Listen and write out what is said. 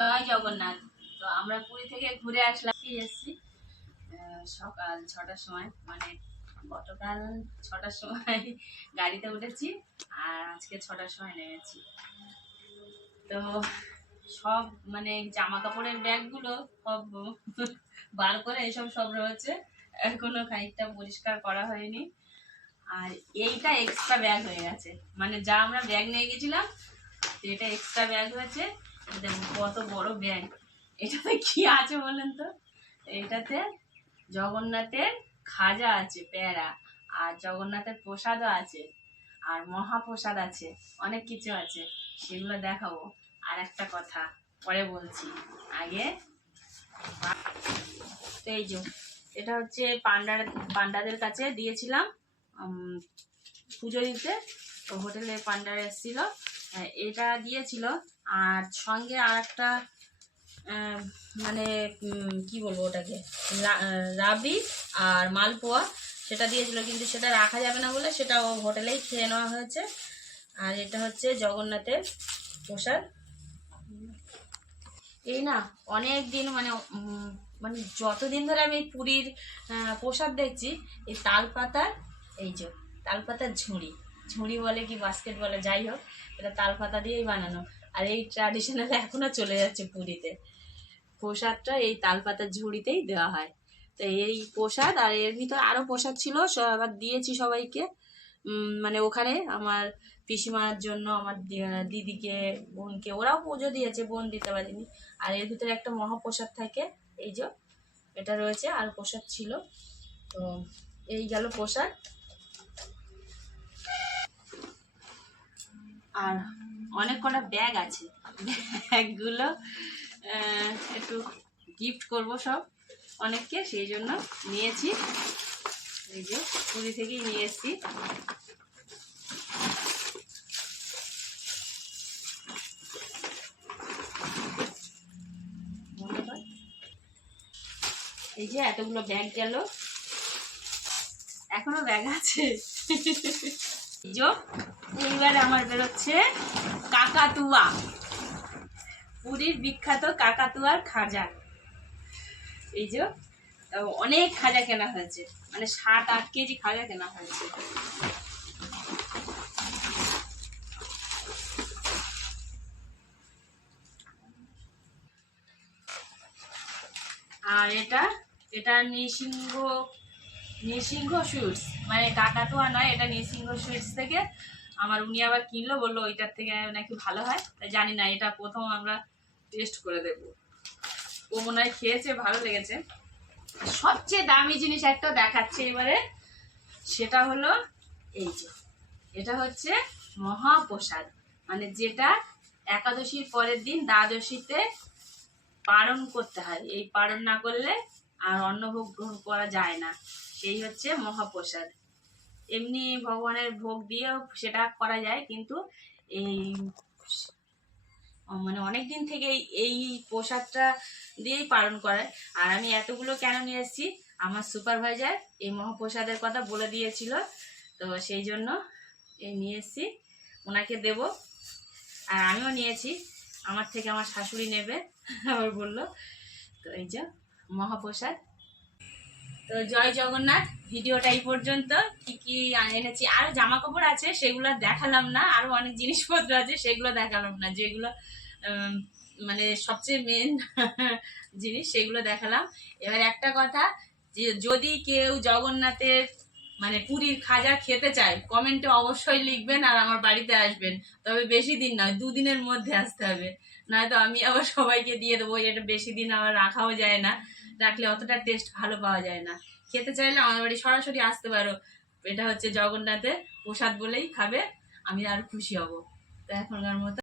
জয় জগন্নাথ। তো আমরা পুরী থেকে ঘুরে আসলাম, এসেছি সকাল 6টার সময়, মানে গতকাল 6টার সময় গাড়িতে উঠেছি আর আজকে 6টার সময় নেমেছি। তো সব মানে জামা কাপড়ের ব্যাগগুলো সব বার করে এসব সব রয়েছে, এখনো খানিকটা পরিষ্কার করা হয়নি। আর এইটা এক্সট্রা ব্যাগ হয়ে গেছে, মানে যা আমরা ব্যাগ নিয়ে গেছিলাম এটা এক্সট্রা ব্যাগ হয়েছে। কত বড় ব্যাগ! এটাতে কি আছে বলেন তো? এটাতে জগন্নাথের খাজা আছে, প্যারা, আর জগন্নাথের প্রসাদও আছে, আর মহাপ্রসাদ আছে, অনেক কিছু আছে, সেগুলো দেখাবো। আর একটা কথা পরে বলছি, আগে তো এই যে এটা হচ্ছে পান্ডাদের কাছে দিয়েছিলাম পুজো দিতে। তো হোটেলে পান্ডার এসেছিল, এটা দিয়েছিল। আর সঙ্গে আর একটা মানে কি বলবো ওটাকে, রাবড়ি আর মালপোয়া সেটা দিয়েছিল, কিন্তু সেটা রাখা যাবে না বলে সেটা হোটেলেই খেয়ে নেওয়া হয়েছে। আর এটা হচ্ছে জগন্নাথের প্রসাদ। এই না অনেক দিন মানে মানে যতদিন ধরে আমি পুরীর প্রসাদ দেখছি, এই তালপাতার, এই যে তালপাতার ঝুড়ি, ঝুড়ি বলে কি বাস্কেট বলে, যাই হোক, এটা তালপাতা দিয়েই বানানো। আর এই ট্র্যাডিশনাল এখনো চলে যাচ্ছে পুরীতে, প্রসাদটা এই তালপাতার ঝুড়িতেই দেওয়া হয়। তো এই প্রসাদ, আর এর ভিতরে আরও প্রসাদ ছিল, আবার দিয়েছি সবাইকে। মানে ওখানে আমার পিসিমার জন্য, আমার দিদিকে, বোনকে, ওরাও পুজো দিয়েছে, বোন দিতে পারিনি। আর এর ভিতরে একটা মহাপ্রসাদ থাকে, এই যে এটা রয়েছে, আর প্রসাদ ছিল। তো এই গেল প্রসাদ। আর অনেক কটা ব্যাগ আছে, ব্যাগগুলো একটু গিফট করব সব অনেককে, সেই জন্য নিয়েছি। এই যে পুরী থেকেই নিয়ে এসেছি। এই যে এতগুলো ব্যাগ গেল, এখনো ব্যাগ আছে। এইবার আমার বেরোচ্ছে কাকাতুয়া, পুরীর বিখ্যাত কাকাতুয়ার খাজা। এই যে অনেক খাজা কেনা হয়েছে, মানে 7-8 কেজি খাজা কেনা হয়েছে। আর এটা এটা নৃসিংহ সুইটস, মানে কাকাতুয়া নয়, এটা নৃসিংহ সুইটস থেকে আমার উনি আবার কিনলো, বললো ওইটার থেকে নাকি ভালো হয়। তাই জানি না, এটা প্রথম আমরা টেস্ট করে দেখবো। ও মনে হয় খেয়েছে, ভালো লেগেছে। সবচেয়ে দামি জিনিস একটা দেখাচ্ছে এবারে, সেটা হলো এই যে এটা হচ্ছে মহাপ্রসাদ, মানে যেটা একাদশীর পরের দিন দ্বাদশীতে পালন করতে হয়। এই পালন না করলে আর অন্নভোগ গ্রহণ করা যায় না, সেই হচ্ছে মহাপ্রসাদ। এমনি ভগবানের ভোগ দিয়েও সেটা করা যায়, কিন্তু এই মানে অনেক দিন থেকে এই প্রসাদটা দিয়েই পালন করায়। আর আমি এতগুলো কেন নিয়ে এসেছি, আমার সুপারভাইজার এই মহাপ্রসাদের কথা বলে দিয়েছিল, তো সেই জন্য এই নিয়ে এসেছি, ওনাকে দেব। আর আমিও নিয়েছি, আমার থেকে আমার শাশুড়ি নেবে আবার বললো। তো এই যে মহাপ্রসাদ। তো জয় জগন্নাথ। ভিডিওটা এই পর্যন্ত। কি কি এনেছি, আরো জামা কাপড় আছে সেগুলো দেখালাম না, আরো অনেক জিনিসপত্র আছে সেগুলো দেখালাম না, যেগুলো মানে সবচেয়ে মেন জিনিস সেগুলো দেখালাম। এবার একটা কথা, যে যদি কেউ জগন্নাথের মানে পুরীর খাজা খেতে চায়, কমেন্টে অবশ্যই লিখবেন আর আমার বাড়িতে আসবেন। তবে বেশি দিন নয়, 2 দিনের মধ্যে আসতে হবে, নয়তো আমি আবার সবাইকে দিয়ে দেবো। এটা বেশি দিন আবার রাখাও যায় না, রাখলে অতটা টেস্ট ভালো পাওয়া যায় না। খেতে চাইলে আমার বাড়ি সরাসরি আসতে পারো, এটা হচ্ছে জগন্নাথের প্রসাদ বলেই খাবে, আমি আর খুশি হব। তো এখনকার মতো